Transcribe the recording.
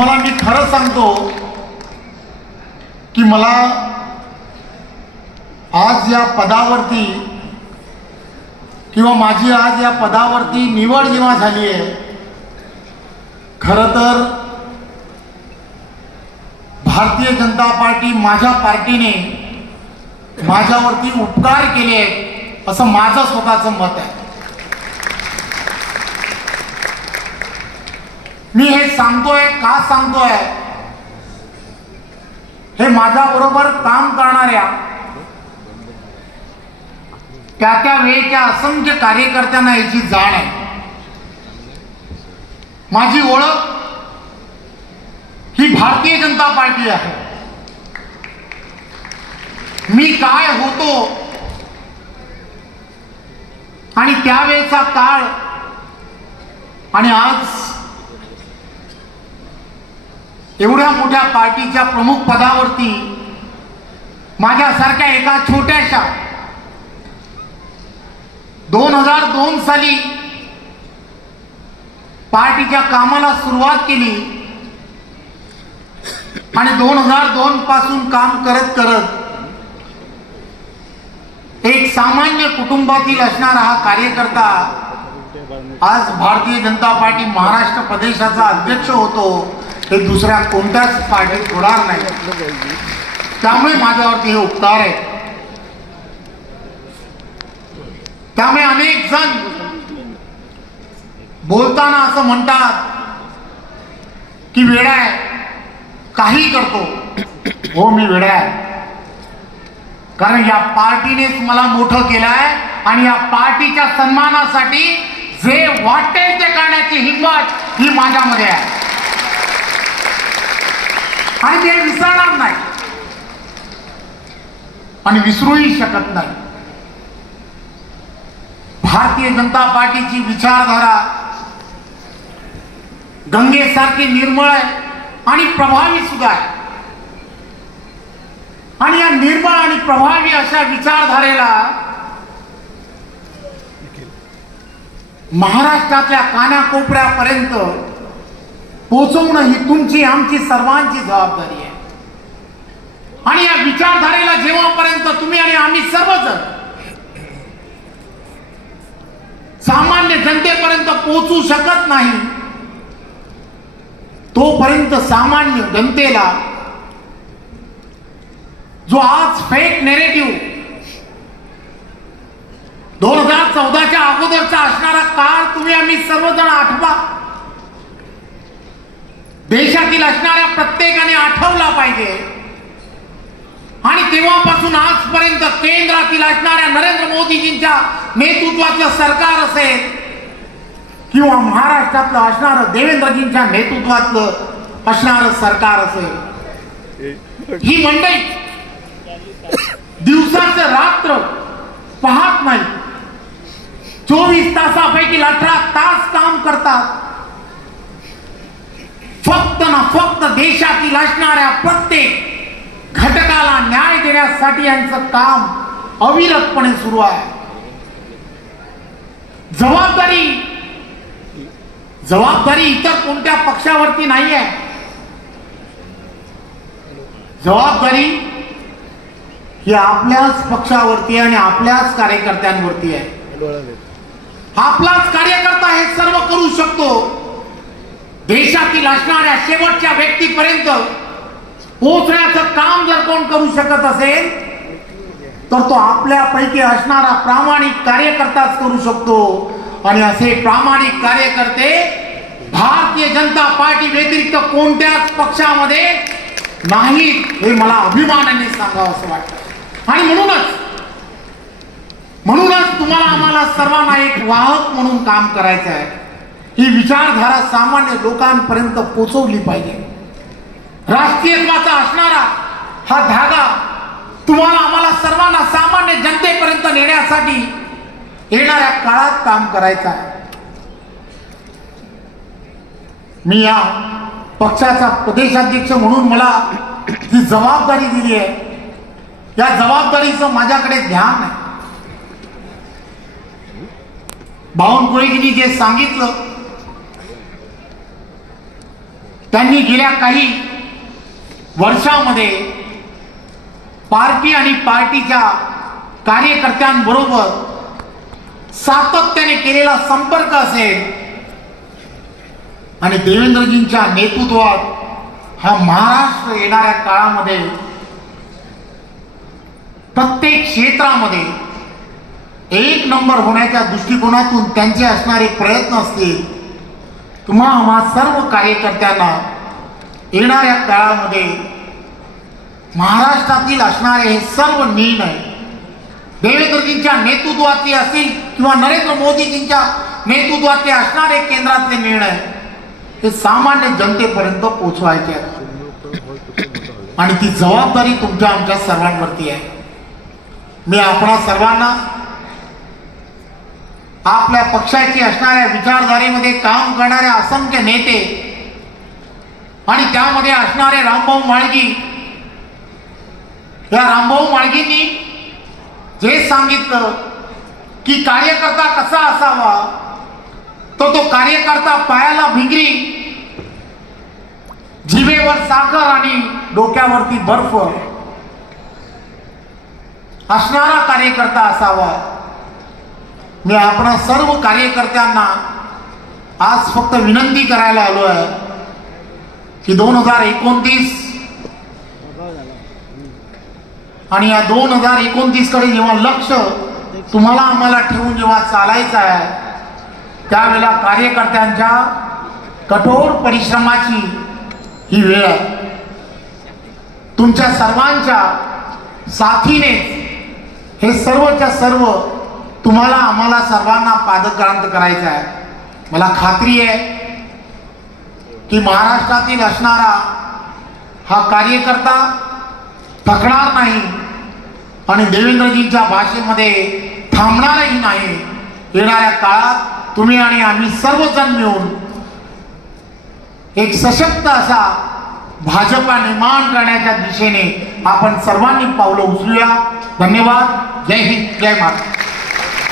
तुम्हाला मी खरं सांगतो की मला आज या पदावरती किंवा माझी आज या पदावरती निवड जेव्हा झाली आहे, खरं तर भारतीय जनता पार्टी माझ्या पार्टीने माझ्यावरती उपकार केले आहेत असं माझं स्वतःचं मत आहे. मी हे सांगतोय का सांगतोय, हे माझ्या बरोबर काम करणाऱ्या त्या वेळेच्या असंख्य कार्यकर्त्यांना याची जाण आहे. माझी ओळख ही भारतीय जनता पार्टी आहे. मी काय होतो आणि त्यावेळेचा काळ आणि आज एवढ्या मोठ्या पार्टीच्या प्रमुख पदावरती माझ्यासारख्या एका छोट्याशा 2002 साली पार्टीच्या कामाला सुरुवात केली आणि 2002 पासून काम करत करत एक सामान्य कुटुंबातील असणारा हा कार्यकर्ता आज भारतीय जनता पार्टी महाराष्ट्र प्रदेशाचा अध्यक्ष होतो. हे दुसऱ्या कोणत्याच पार्टीत होणार नाही. त्यामुळे माझ्यावरती हे उपकार आहे. त्यामुळे अनेक जण बोलताना असं म्हणतात की वेडा आहे, काही करतो. हो, मी वेडा आहे, कारण या पार्टीनेच मला मोठं केलं आहे आणि या पार्टीच्या सन्मानासाठी जे वाटेल ते करण्याची हिंमत ही माझ्यामध्ये आहे आणि ते विसरणार नाही आणि विसरूही शकत नाही. भारतीय जनता पार्टीची विचारधारा गंगेसारखी निर्मळ आहे आणि प्रभावी सुद्धा आहे. आणि या निर्मळ आणि प्रभावी अशा विचारधारेला महाराष्ट्रातल्या कानाकोपऱ्यापर्यंत पोहोचवणं ही तुमची आमची सर्वांची जबाबदारी आहे. आणि या विचारधारेला जेव्हापर्यंत तुम्ही आणि आम्ही सर्वजण सामान्य जनतेपर्यंत पोहोचू शकत नाही, तोपर्यंत सामान्य जनतेला जो आज फेक नेरेटिव्ह 2014च्या अगोदरचा असणारा काळ तुम्ही आम्ही सर्वजण आठवा, देशातील असणाऱ्या प्रत्येकाने आठवला पाहिजे. आणि तेव्हापासून आजपर्यंत केंद्रातील असणाऱ्या नरेंद्र मोदीजींच्या नेतृत्वाचं सरकार असेल किंवा महाराष्ट्रातलं असणारं देवेंद्रजींच्या नेतृत्वातलं असणारं सरकार असेल, ही मंडळी दिवसाचं रात्र पाहत नाही. 24 तासापैकी 18 तास काम करतात. फक्त ना फक्त देशातील असणाऱ्या प्रत्येक घटकाला न्याय देण्यासाठी यांचं काम अविरतपणे सुरू आहे. जबाबदारी इतर कोणत्या पक्षावरती नाही आहे. जबाबदारी ही आपल्याच पक्षावरती आणि आपल्याच कार्यकर्त्यांवरती आहे. आपलाच कार्यकर्ता हे सर्व करू शकतो. देशातील असणाऱ्या शेवटच्या व्यक्तीपर्यंत पोहोचण्याचं काम जर कोण करू शकत असेल तर तो आपल्यापैकी असणारा प्रामाणिक कार्यकर्ताच करू शकतो. आणि असे प्रामाणिक कार्यकर्ते भारतीय जनता पार्टी व्यतिरिक्त कोणत्याच पक्षामध्ये नाहीत, हे मला अभिमानाने सांगावं असं वाटतं. आणि म्हणूनच तुम्हाला आम्हाला सर्वांना एक वाहक म्हणून काम करायचं आहे. ही विचारधारा सामान्य लोकांपर्यंत पोहोचवली पाहिजे. राष्ट्रीयत्वाचा असणारा हा धागा तुम्हाला आम्हाला सर्वांना सामान्य जनतेपर्यंत नेण्यासाठी येणाऱ्या काळात काम करायचं आहे. मी या पक्षाचा प्रदेशाध्यक्ष म्हणून मला जी जबाबदारी दिली आहे, या जबाबदारीचं माझ्याकडे ध्यान आहे. बावनकुळेजींनी जे सांगितलं त्यांनी गेल्या काही वर्षामध्ये पार्टी आणि पार्टीच्या कार्यकर्त्यांबरोबर सातत्याने केलेला संपर्क असेल आणि देवेंद्रजींच्या नेतृत्वात हा महाराष्ट्र येणाऱ्या काळामध्ये प्रत्येक क्षेत्रामध्ये एक नंबर होण्याच्या दृष्टिकोनातून त्यांचे असणारे प्रयत्न असतील। तुम्हा सर्व कार्यकर्त्यांना येणाऱ्या काळामध्ये महाराष्ट्रातील असणारे हे सर्व निर्णय देवेंद्रजींच्या नेतृत्वातले असतील किंवा नरेंद्र मोदीजींच्या नेतृत्वातले असणारे केंद्रातले निर्णय हे सामान्य जनतेपर्यंत पोहोचवायचे आहेत आणि ती जबाबदारी तुमच्या आमच्या सर्वांवरती आहे। मी आपणा सर्वांना आपल्या पक्षाची असणाऱ्या विचारधारेमध्ये काम करणाऱ्या असंख्य नेते आणि त्यामध्ये असणारे रामभाऊ म्हाळगी, या रामभाऊ म्हाळगींनी जे सांगितलं की कार्यकर्ता कसा असावा, तो कार्यकर्ता पायाला भिंगरी, जिभेवर साखर आणि डोक्यावरती बर्फ असणारा कार्यकर्ता असावा। मी आपणा सर्व कार्यकर्त्यांना आज फक्त विनंती करायला आलो आहे की 2029 आणि या 2029 कडे जेव्हा लक्ष तुम्हाला आम्हाला ठेवून जेव्हा चालायचं आहे त्यावेळेला कार्यकर्त्यांच्या कठोर परिश्रमाची ही वेळ आहे। तुमच्या सर्वांच्या साथीने हे सर्वच्या सर्व तुम्हाला आम्हाला सर्वांना पादक्रांत करायचं आहे। मला खात्री आहे की महाराष्ट्रातील असणारा हा कार्यकर्ता थकणार नाही आणि देवेंद्रजींच्या भाषेमध्ये थांबणारही नाही। येणाऱ्या काळात तुम्ही आणि आम्ही सर्वजण मिळून एक सशक्त असा भाजपा निर्माण करण्याच्या दिशेने आपण सर्वांनी पावलं उचलूया। धन्यवाद। जय हिंद, जय महाराष्ट्र।